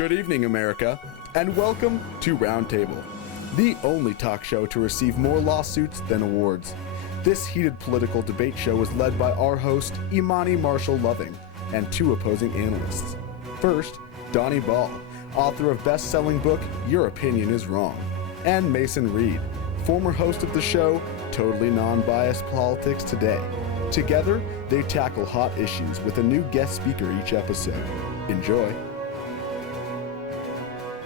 Good evening, America, and welcome to Roundtable, the only talk show to receive more lawsuits than awards. This heated political debate show is led by our host, Imani Marshall Loving, and two opposing analysts. First, Donnie Ball, author of best-selling book, Your Opinion is Wrong, and Mason Reed, former host of the show, Totally Non-Biased Politics Today. Together, they tackle hot issues with a new guest speaker each episode. Enjoy.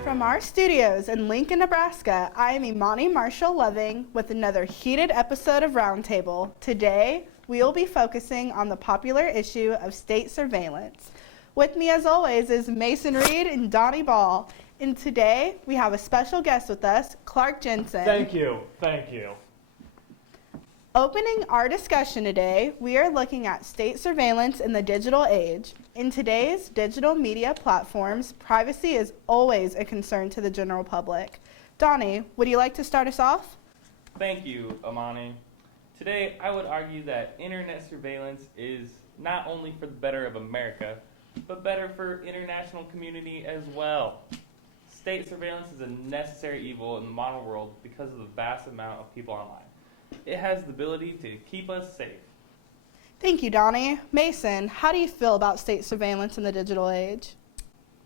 From our studios in Lincoln, Nebraska, I am Imani Marshall Loving with another heated episode of Roundtable. Today, we will be focusing on the popular issue of state surveillance. With me, as always, is Mason Reed and Donnie Ball. And today, we have a special guest with us, Clark Jensen. Thank you. Opening our discussion today, we are looking at state surveillance in the digital age. In today's digital media platforms, privacy is always a concern to the general public. Donnie, would you like to start us off? Thank you, Imani. Today, I would argue that internet surveillance is not only for the better of America, but better for international community as well. State surveillance is a necessary evil in the modern world because of the vast amount of people online. It has the ability to keep us safe. Thank you, Donnie. Mason, how do you feel about state surveillance in the digital age?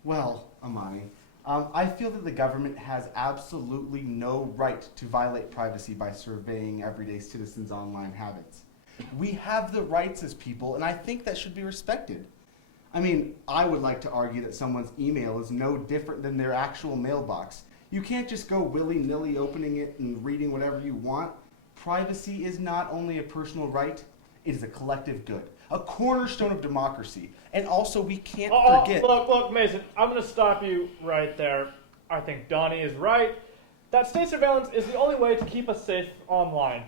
Well, Amani, I feel that the government has absolutely no right to violate privacy by surveying everyday citizens' online habits. We have the rights as people, and I think that should be respected. I mean, I would like to argue that someone's email is no different than their actual mailbox. You can't just go willy-nilly opening it and reading whatever you want. Privacy is not only a personal right, it is a collective good, a cornerstone of democracy. And also, we can't forget... Look, Mason, I'm going to stop you right there. I think Donnie is right. That state surveillance is the only way to keep us safe online.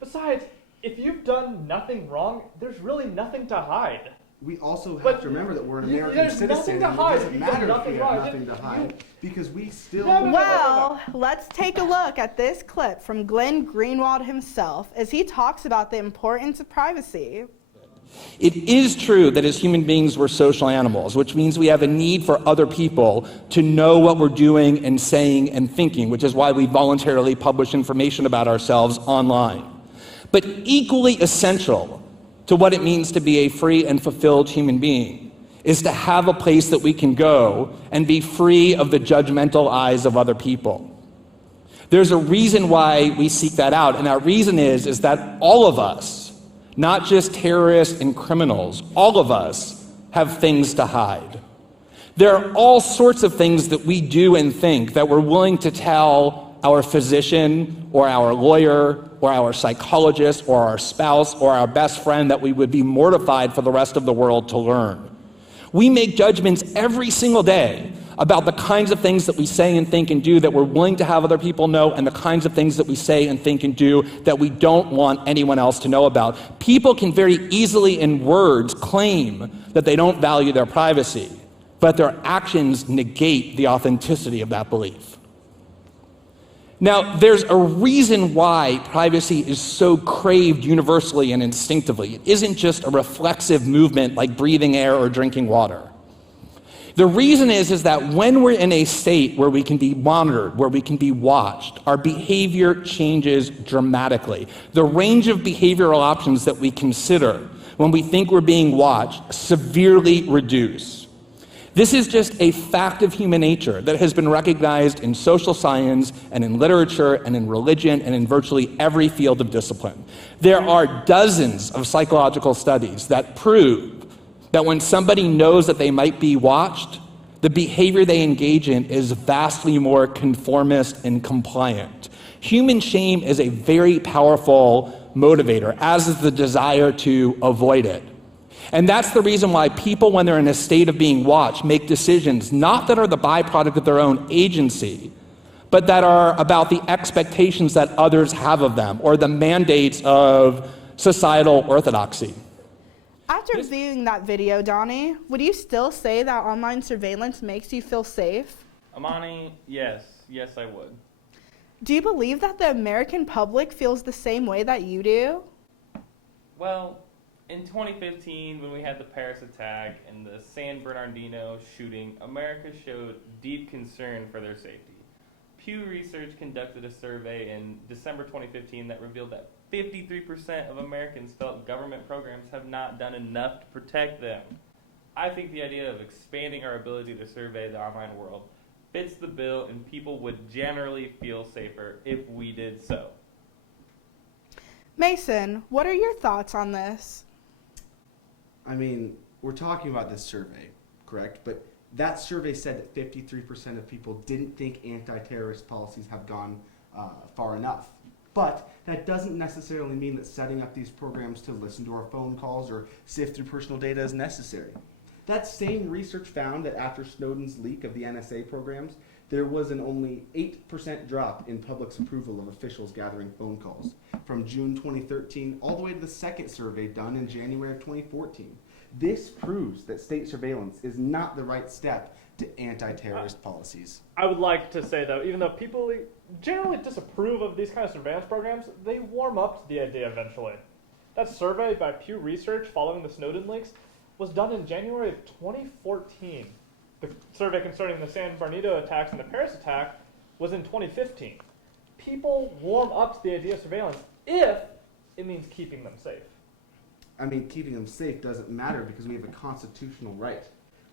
Besides, if you've done nothing wrong, there's really nothing to hide. We also have to remember that we're an American citizen, and it doesn't matter if we have nothing to hide, because we still... Well, let's take a look at this clip from Glen Greenwald himself as he talks about the importance of privacy. It is true that as human beings we're social animals, which means we have a need for other people to know what we're doing and saying and thinking, which is why we voluntarily publish information about ourselves online. But equally essential to what it means to be a free and fulfilled human being is to have a place that we can go and be free of the judgmental eyes of other people. There's a reason why we seek that out, and that reason is that all of us, not just terrorists and criminals, all of us have things to hide. There are all sorts of things that we do and think that we're willing to tell our physician or our lawyer or our psychologist or our spouse or our best friend that we would be mortified for the rest of the world to learn. We make judgments every single day about the kinds of things that we say and think and do that we're willing to have other people know, and the kinds of things that we say and think and do that we don't want anyone else to know about. People can very easily in words claim that they don't value their privacy, but their actions negate the authenticity of that belief. Now, there's a reason why privacy is so craved universally and instinctively. It isn't just a reflexive movement like breathing air or drinking water. The reason is that when we're in a state where we can be monitored, where we can be watched, our behavior changes dramatically. The range of behavioral options that we consider when we think we're being watched severely reduce. This is just a fact of human nature that has been recognized in social science and in literature and in religion and in virtually every field of discipline. There are dozens of psychological studies that prove that when somebody knows that they might be watched, the behavior they engage in is vastly more conformist and compliant. Human shame is a very powerful motivator, as is the desire to avoid it. And that's the reason why people, when they're in a state of being watched, make decisions not that are the byproduct of their own agency, but that are about the expectations that others have of them, or the mandates of societal orthodoxy. After viewing that video, Donnie, would you still say that online surveillance makes you feel safe? Amani, yes, I would. Do you believe that the American public feels the same way that you do? Well, In 2015, when we had the Paris attack and the San Bernardino shooting, America showed deep concern for their safety. Pew Research conducted a survey in December 2015 that revealed that 53% of Americans felt government programs have not done enough to protect them. I think the idea of expanding our ability to survey the online world fits the bill, and people would generally feel safer if we did so. Mason, what are your thoughts on this? I mean, we're talking about this survey, correct? But that survey said that 53% of people didn't think anti-terrorist policies have gone far enough. But that doesn't necessarily mean that setting up these programs to listen to our phone calls or sift through personal data is necessary. That same research found that after Snowden's leak of the NSA programs, there was an only 8% drop in public's approval of officials gathering phone calls from June 2013 all the way to the second survey done in January of 2014. This proves that state surveillance is not the right step to anti-terrorist policies. I would like to say, though, even though people generally disapprove of these kind of surveillance programs, they warm up to the idea eventually. That survey by Pew Research following the Snowden leaks was done in January of 2014. The survey concerning the San Bernardino attacks and the Paris attack was in 2015. People warm up to the idea of surveillance if it means keeping them safe. I mean, keeping them safe doesn't matter because we have a constitutional right.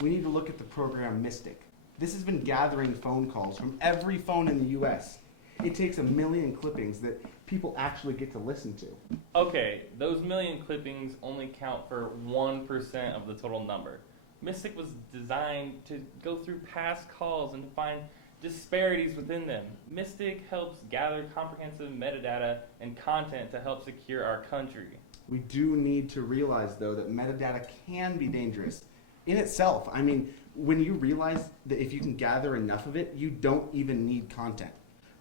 We need to look at the program Mystic. This has been gathering phone calls from every phone in the U.S. It takes 1 million clippings that people actually get to listen to. Okay, those million clippings only count for 1% of the total number. Mystic was designed to go through past calls and to find disparities within them. Mystic helps gather comprehensive metadata and content to help secure our country. We do need to realize, though, that metadata can be dangerous in itself. I mean, when you realize that if you can gather enough of it, you don't even need content.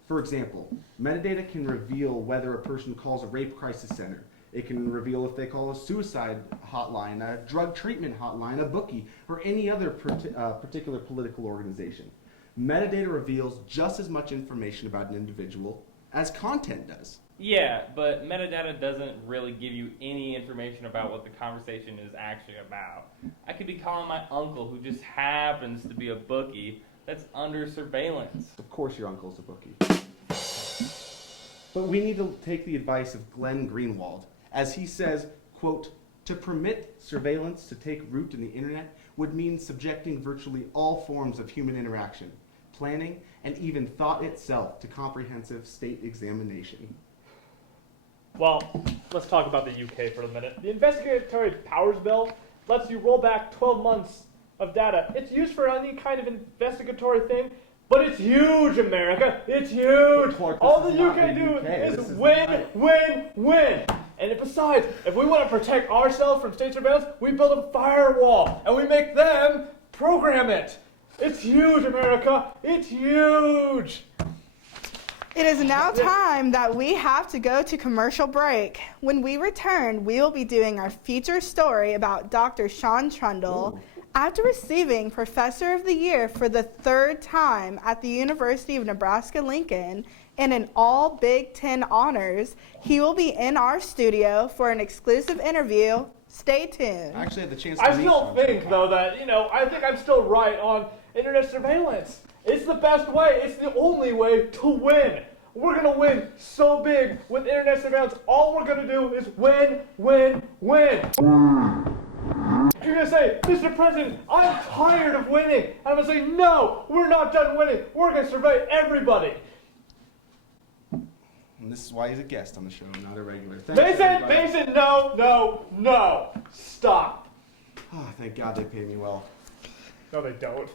For example, metadata can reveal whether a person calls a rape crisis center. It can reveal if they call a suicide hotline, a drug treatment hotline, a bookie, or any other particular political organization. Metadata reveals just as much information about an individual as content does. Yeah, but metadata doesn't really give you any information about what the conversation is actually about. I could be calling my uncle, who just happens to be a bookie, that's under surveillance. Of course your uncle's a bookie. But we need to take the advice of Glen Greenwald. As he says, quote, "To permit surveillance to take root in the internet would mean subjecting virtually all forms of human interaction, planning, and even thought itself to comprehensive state examination." Well, let's talk about the UK for a minute. The Investigatory Powers Bill lets you roll back 12 months of data. It's used for any kind of investigatory thing, but it's huge, America. It's huge. Clark, all the UK do is win, win, win. And besides, if we want to protect ourselves from state surveillance, we build a firewall, and we make them program it. It's huge, America. It's huge. It is now time that we have to go to commercial break. When we return, we will be doing our feature story about Dr. Sean Trundle. After receiving Professor of the Year for the 3rd time at the University of Nebraska-Lincoln and in all Big Ten honors, he will be in our studio for an exclusive interview. Stay tuned. I actually had the chance to I meet still Sean. think, though, that, I think I'm still right on internet surveillance. It's the best way. It's the only way to win. We're going to win so big with internet surveillance. All we're going to do is win, win, win. You're going to say, Mr. President, I'm tired of winning. And I'm going to say, no, we're not done winning. We're going to survey everybody. And this is why he's a guest on the show, not a regular. Mason, no. Stop. Oh, thank God they pay me well. No, they don't.